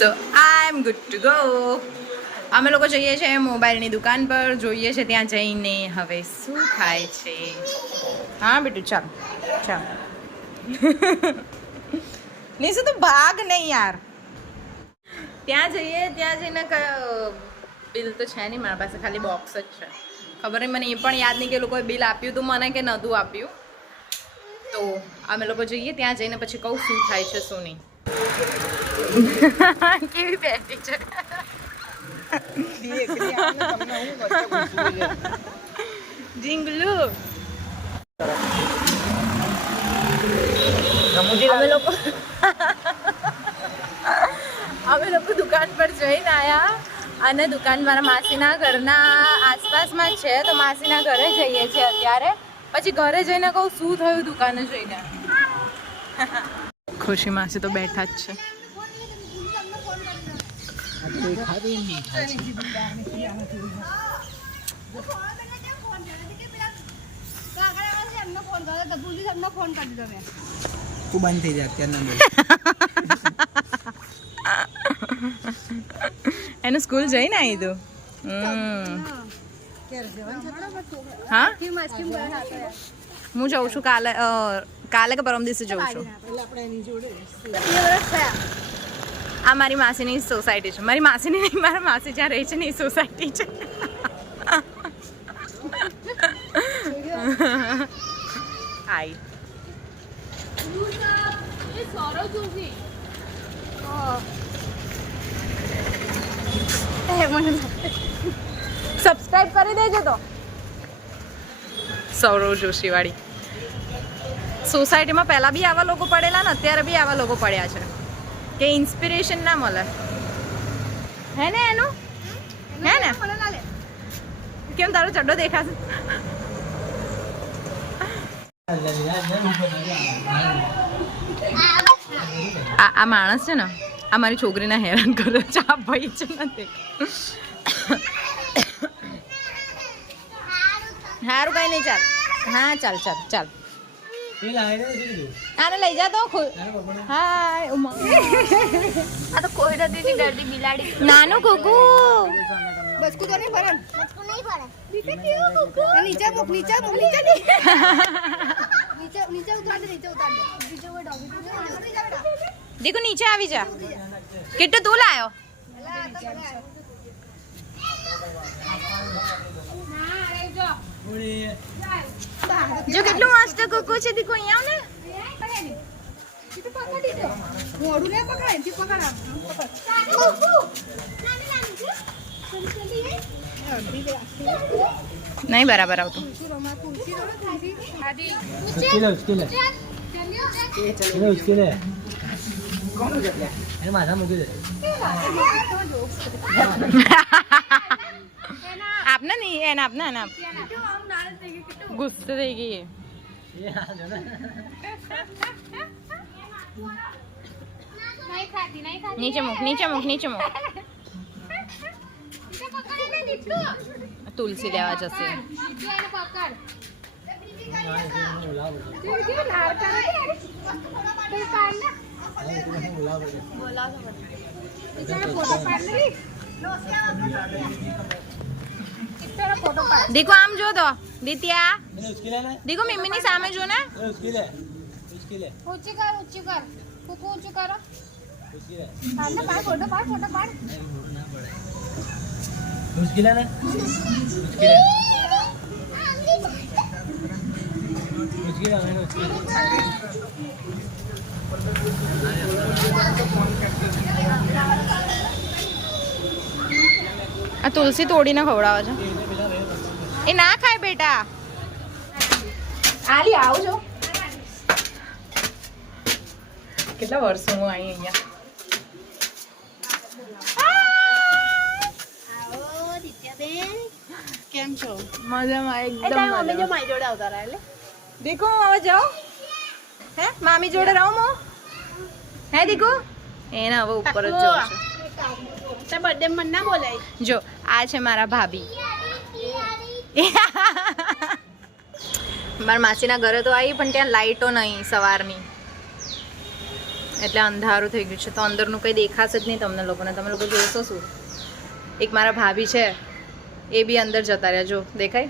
So I am good to go. અમે લોકો જઈએ છીએ મોબાઈલની દુકાન પર, જોઈએ છે ત્યાં જઈને હવે શું થાય છે. હા બેટું ચાલ ચાલ. નીસુ તું ભાગ નહીં યાર. ત્યાં જઈએ, ત્યાં જઈને બિલ તો છે નહીં મારા પાસે, ખાલી બોક્સ જ છે. ખબર નહીં, મને એ પણ યાદ નહીં કે લોકોએ બિલ આપ્યું હતું મને કે નહોતું આપ્યું. તો અમે લોકો જઈએ, ત્યાં જઈને પછી કહું શું થાય છે શું નહીં. કેવી બેઠી છે જીંગલુ. અમે લોકો દુકાન પર જઈને આવ્યા અને દુકાન મારા માસીના ઘરના આસપાસમાં છે, તો માસીના ઘરે જઈએ છીએ અત્યારે. પછી ઘરે જઈને કહું શું થયું દુકાને જઈને. ખુશી માસી તો બેઠા જ છે. તું બંધ થઈ જાય અત્યારના. એનું સ્કૂલ જઈને આવી તું. હા હું જઉં છું કાલે, કાલે કે પરમ દિવસે જઉં છું. આ મારી માસીની સોસાયટી છે. મારી માસીની નહીં, મારા માસી જ્યાં રહે છે ને એ સોસાયટી છે. હાય સબસ્ક્રાઇબ કરી દેજો. તો સૌરવ જોશી વાળી સોસાયટીમાં પહેલા બી આવા લોકો પડેલા ને અત્યારે બી આવા લોકો પડ્યા છે કે ઇન્સ્પિરેશન ના મળે. હે ને એનું હે ને કેમ તારો ચડ્ડો દેખાશે? આ માણસ છે ને, આ મારી છોકરીને હેરાન કરે છે. આ ભાઈ છે નથી સારું કઈ નહીં. ચાલ હા ચાલ ચાલ ચાલ. આને લઈ જા તો. હાય આ તો કોઈ નથી ડરતી બિલાડી. નાનું કુકુ બસકુ તો નહીં ભરે. બસકુ નહીં ભરે. નીચે કેવું કુકુ? નીચે મૂક, નીચે મૂક, નીચે નીચે નીચે ઉતાર દે, નીચે ઉતાર દે. નીચે वो डॉगी देखो नीचे આવી જા. કિટ્ટુ તું લાયો? જો કેટલું મસ્ત કુકુ છે. દીકો અહીંયા ને મોડું ને પકડ, એથી પકડ. નહીં બરાબર આવતું. આપને નહીં એને આપને એને આપ. ગુસ્સે થઈ ગઈ. નીચે મૂક, નીચે મૂક, નીચે મૂક. તુલસી લેવા જશે. देखो आम जो दो दित्या. देखो मम्मी ની સામે જો ને. ઊંચી કર, ઊંચી કર. કુકુ ઊંચી કરો. પાડ ને પાડ, ફોટો પાડ, ફોટો પાડ. मुश्किल है ना? मुश्किल है ना? આ તુલસી તોડીને ખવડાવે છે. એ ના ખાય બેટા. આલી આવજો. કેટલા વર્ષો હું અહીંયા. કેમ છો? મજામાં એકદમ. મમ્મી જો મારી જોડે આવતા રહે. દીકુ આવો જાઓ. હે મામી જોડે રહો મો. હે દીકુ એને હવે ઉપર જ જવું છે. તે બર્થડે મન ના બોલાય. જો આ છે મારા ભાભી. મારા માસીના ઘરે તો આવી પણ ત્યાં લાઈટો નહીં સવારની. એટલે અંધારું થઈ ગયું છે તો અંદરનું કંઈ દેખાશે જ નહીં તમને લોકોને. તમે લોકો જોશો શું? એક મારા ભાભી છે એ બી અંદર જતા રહ્યા. જો દેખાય?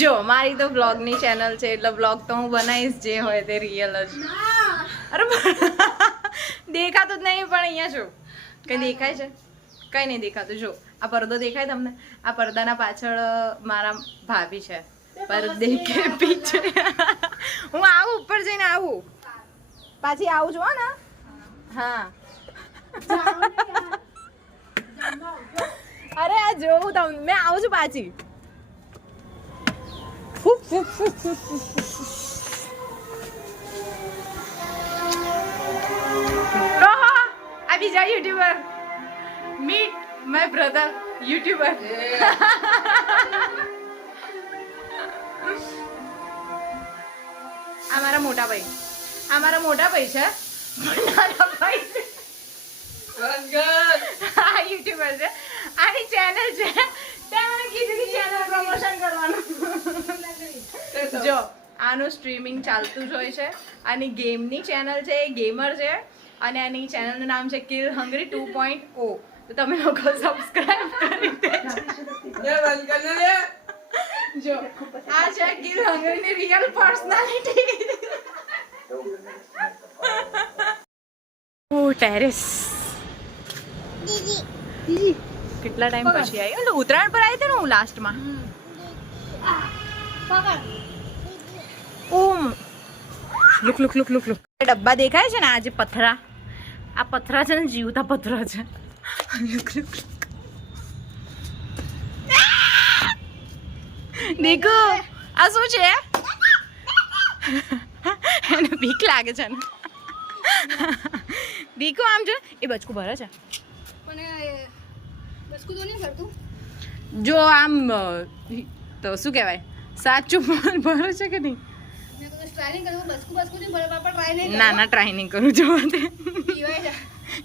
જો મારી તો બ્લોગની ચેનલ છે એટલે બ્લોગ તો હું બનાવીશ જે હોય તે રિયલ જ. અરે દેખાતું જ નહીં પણ અહીંયા જો કંઈ દેખાય છે? કંઈ નહીં દેખાતું. જો આ પડદો દેખાય તમને? આ પડદાના પાછળ મારા ભાભી છે. પડદે કે પીછે હું આવું ઉપર જઈને આવું પાછી આવું છું ને. હા અરે આ જોવું તમને મેં આવું છું પાછી. આ બીજા YouTuber meet my brother YouTuber. આ મારા મોટા ભાઈ છે. નાના ભાઈ છે. આ યુટ્યુબર છે. આની ચેનલ છે. ત્યાં મને કીધું કે ચેનલ પ્રમોશન કરવાનું. જો આનું સ્ટ્રીમિંગ ચાલતું જ હોય છે. આની ગેમની ચેનલ છે. એ ગેમર છે અને આની ચેનલનું નામ છે કિલ હંગ્રી 2.0. તો તમે લોકો સબસ્ક્રાઇબ કરી દેજો. જો આ છે કિલ હંગ્રીની રિયલ પર્સનાલિટી. ઓ ટેરેસ દીદી કેટલા ટાઈમ પછી આવી? એટલે ઉત્તરાયણ પર આવી હતી ને હું લાસ્ટમાં. ઓમ look look look look look ડબ્બા દેખાય છે ને? આ જે પથરા, આ પથરા છે ને જીવતા પથરા છે. લુક લુક દેખો આ શું છે? એને બીક લાગે છે ને. દેખો આમ જો એ બચકું ભરે છે જો આમ તો શું કહેવાય સાચું ભરે છે કે નહીં? ના ના ટ્રાય નહીં કરું. જો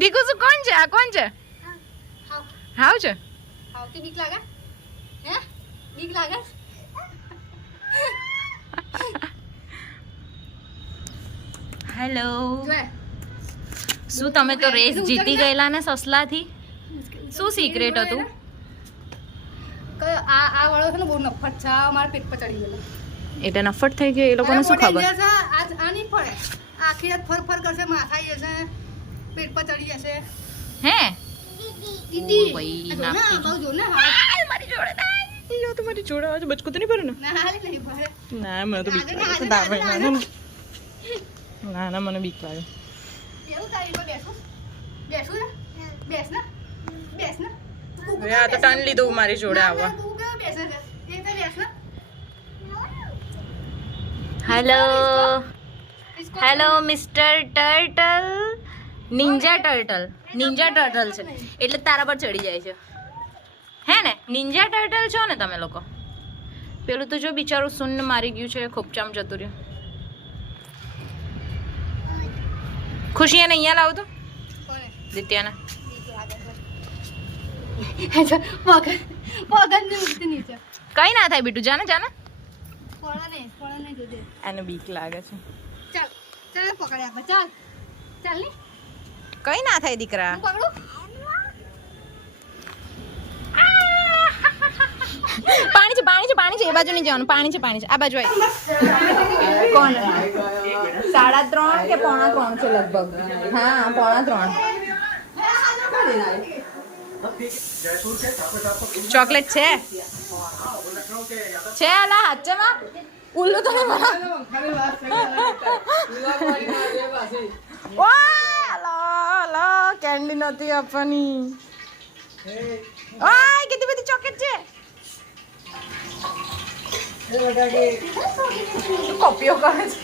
દીકુ શું કોણ છે? આ કોણ છે? હાવ છે. હેલો શું તમે તો રેસ જીતી ગયેલા ને સસલાથી? શું સિક્રેટ હતું? આ વાળો છે ને બહુ નફટ છે. મારા પેટ પર ચડી ગયેલો એટલે નફટ થઈ ગયો. એ લોકોને શું ખબર? આજ આ નહીં પડે. આખી રાત ફર ફર કરશે, માથા જશે, પેટ પર ચડી જશે. હે દીદી ઓ ભાઈ, જો ને નાખી. બહુ જો ને હા મારી જોડે યો તમારી જોડે આજે બચકું તો નહીં ભરે ને? ના હાલી નહીં ભરે. ના મને તો બીક આગળ લાગે. આગળ ના ભાઈ આગળ. ના ના મને બીક લાગે. એવું તારી પર બેસું બેસું ને બેસ ને બેસ ને હવે આ તો ટર્ન લીધું મારી જોડે આવવા. તું કેવો બેસે છે? એ તો બેસ ને. Hello hello mister turtle. નિંજા turtle છે એટલે તારા પર ચડી જાય છે. હે ને નિંજા ટર્ટલ છો ને તમે લોકો? પેલું તો જો બિચારું શૂન્ય મારી ગયું છે. ખોપચામ જતું રહ્યું. ખુશીને અહીંયા લાવ તો કોને? દિત્યાને. પગન ને ઉઠતી નીચે કઈ ના થાય બીટુ. જાને જાને પોળા નહીં જોજે. એને બીક લાગે છે. ચાલ ચાલ પકડે આપણે. ચાલ ચાલ ને કઈ ના થાય દીકરા. હું પકડું. પાણી છે એ બાજુ નહીં જવાનું. પાણી છે આ બાજુ આવી. કોણ 3:30 કે 2:45 છે લગભગ? હા 2:45. ચોકલેટ છે અલા હાચમાં ઉલ્લુ તો નહીં બના. લા કેન્ડી નથી આપવાની. ઓય કેટલી બધી ચોકલેટ છે. કોપીઓ કરે છે.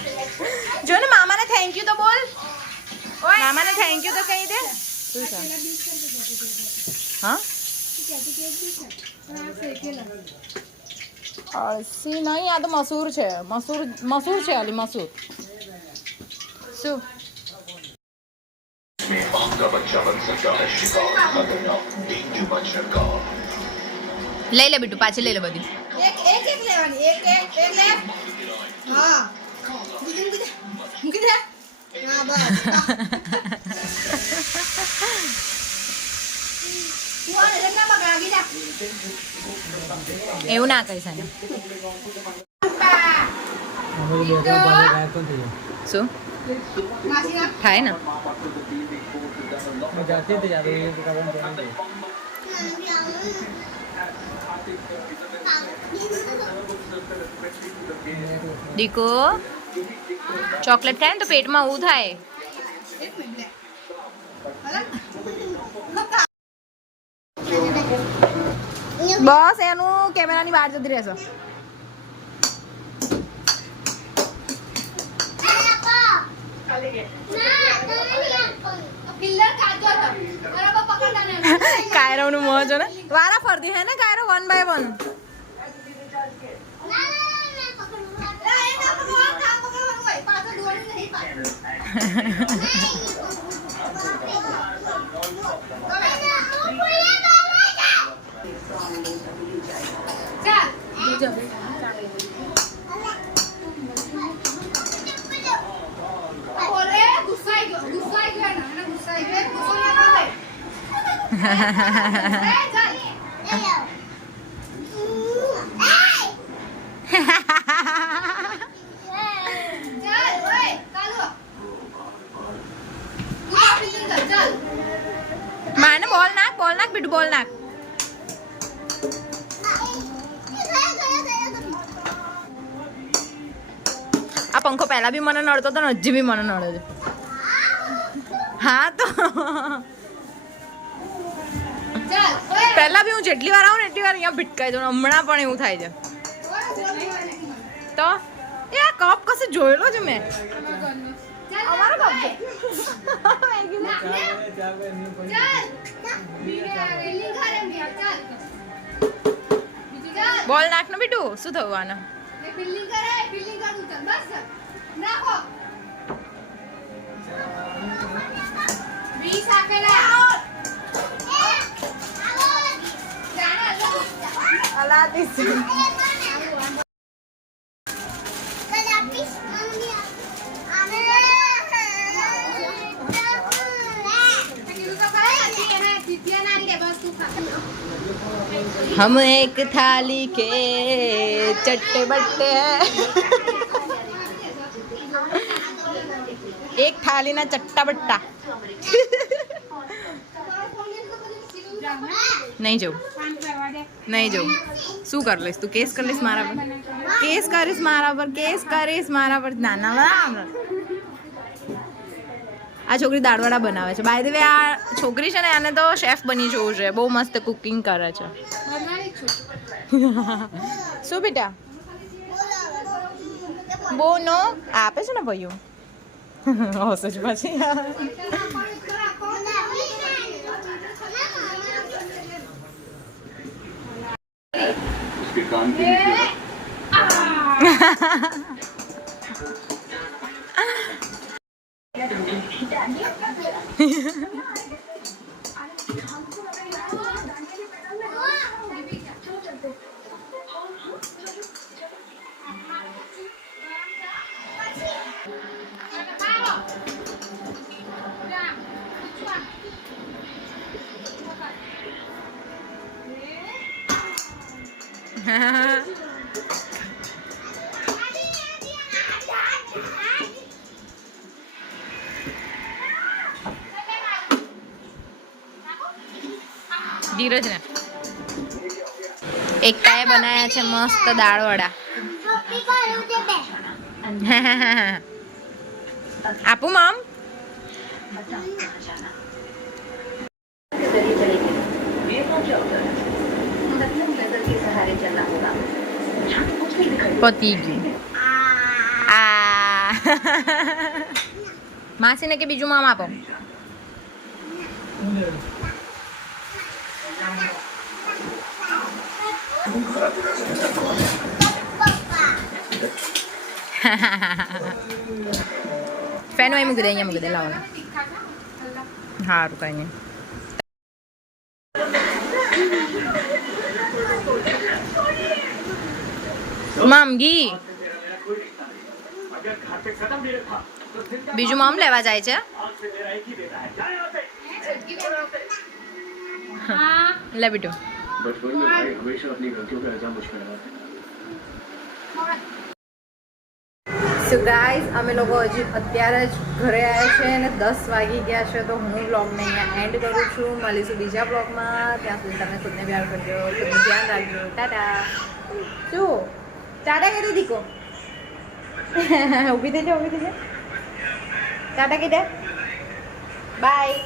જો ને મામાને થેન્ક યુ તો બોલ. ઓય મામાને થેન્ક યુ તો કહી દે. શું છે? હા અળસી નહીં, આ તો મસૂર છે. મસૂર છે અલી મસૂર. શું લઈ લે બીટુ, પાછી લઈ લે બધી. એક લેવાની. એક લે. એવું ના કહીશ ને. શું થાય ને? દીકો ચોકલેટ ખાય ને તો પેટમાં એવું થાય. બસ એનું કેમેરાની બહાર જતી રહેશે. કાયરો નું મોં જો ને વારા ફરતી હે ને કાયરો 1 by 1. માને બોલ નાખ બીટુ બોલ નાખ. આ પંખો પહેલા બી મને નડતો હતો ને હજી બી મને નડે છે. હા તો પહેલા બી હું જેટલી વાર આવું ને એટલી વાર અહીંયા ભીટકાઈ દઉં. હમણાં પણ એવું થાય છે. તો એ આ કપ કશે જોયેલો છે મેં. અમારો કપ બોલ નાખ ને બીટુ. શું થયું આને? हम एक थाली के चट्टे बट्टे एक थाली ना चट्टा बट्टा. નહીં જવું. શું કરી લઈશ તું? કેસ કરી લઈશ મારા પર. કેસ કરીશ મારા પર. ના ના આ છોકરી દાળવડા બનાવે છે. બાય ધ વે આ છોકરી છે ને આને તો શેફ બની જવું છે. બહુ મસ્ત કુકિંગ કરે છે. શું બેટા? બોનો આપે છે ને ભાઈઓ. હશે જ પછી. ધીરજ ને એકતાએ બનાયા છે મસ્ત દાળવડા. આપું મામ? પતી ગયું. આ માસીને કે બીજું મામ આપો. ફેન અહીં મૂકી દે. અહીંયા મૂકી દે. લાવો. સારું કઈ નહીં. मामगी બીજું મમ લેવા જાય છે હા લે બીટુ बचपन में भाई हमेशा अपनी गलतियों का इल्जाम मुझ पर लगाते સો ગાઈઝ અમે લોકો હજી અત્યારે જ ઘરે આવ્યા છે અને 10 વાગી ગયા છે તો હું બ્લોગને અહીંયા એન્ડ કરું છું. મળીશું બીજા બ્લોગમાં. ત્યાં સુધી તમે ખુદને પ્યાર કરજો, ખુદનું ધ્યાન રાખજો. ટાટા. શું ટાટા કરી દીકો ઊભી થઈ જા, ઊભી થઈ જા. ટાટા કીધે બાય.